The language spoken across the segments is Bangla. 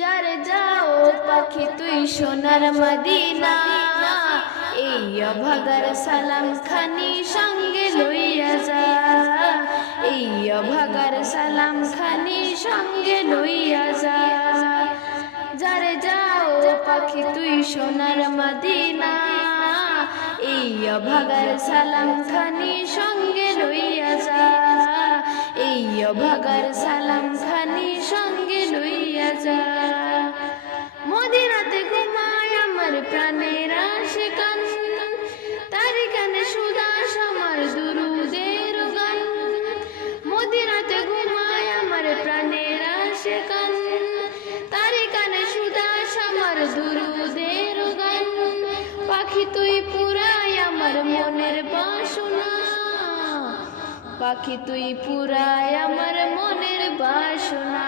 যারে যাও পাখি তুই সোনার মদিনা, এই অভাগার সালাম খানি সঙ্গে লইয়া যা, এই অভাগার সালাম খানি সঙ্গে লইয়া যা। যারে যাও পাখি তুই সোনার মদিনা, এই অভাগার সালাম খানি সঙ্গে লইয়া যা, এই অভাগার সালাম খানি সঙ্গে লইয়া যা। মদিনাতে ঘুমায় আমার প্রাণের আশিকান, তার কানে সুদাস আমার দুরুদের গান। মদিনাতে ঘুমায় আমার প্রাণের আশিকান, তার কানে সুদাস আমার দুরুদের গান। পাখি তুই পুরাই আমার মনের বাসনা, পাখি তুই পুরাই আমার মনের বাসনা,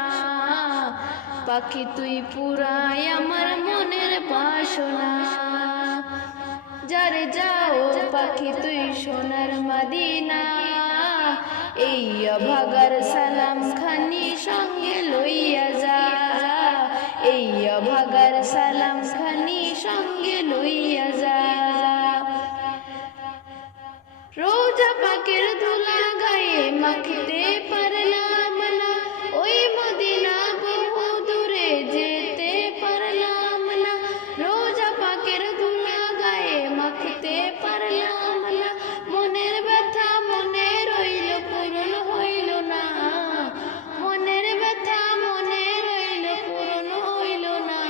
পাখি তুই পুরাই আমার মনের বাসনা। যারে যাও পাখি তুই সোনার মদিনা, এই অভাগার সালাম খানি সঙ্গে লইয়া যা, এই অভাগার সালাম খানি সঙ্গে লইয়া যা। রোজা পাকের ধুলা গায়ে মাখতে পারলাম না, ওই মদিনা বহু দূরে যেতে পারলাম না। রোজা পাকের ধুলা গায়ে মাখতে পারলাম না, মনের ব্যথা মনে রইল পূরণ হইল না, মনের ব্যথা মনে রইল পূরণ হইল না।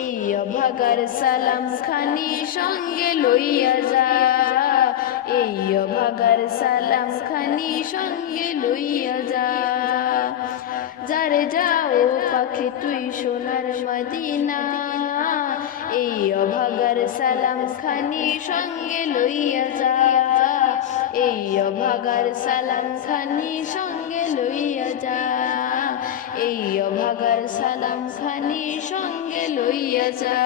এই অভাগার সালাম খানি সঙ্গে লইয়া যা, এই অভাগার সালাম খানি সঙ্গে লইয়া যা। যারে যাও পাখি তুই সোনার মদিনা, এই অভাগার সালাম খানি সঙ্গে লইয়া যা, এই অভাগার সালাম খানি সঙ্গে লইয়া যা, এই অভাগার সালাম খানি সঙ্গে লইয়া যা।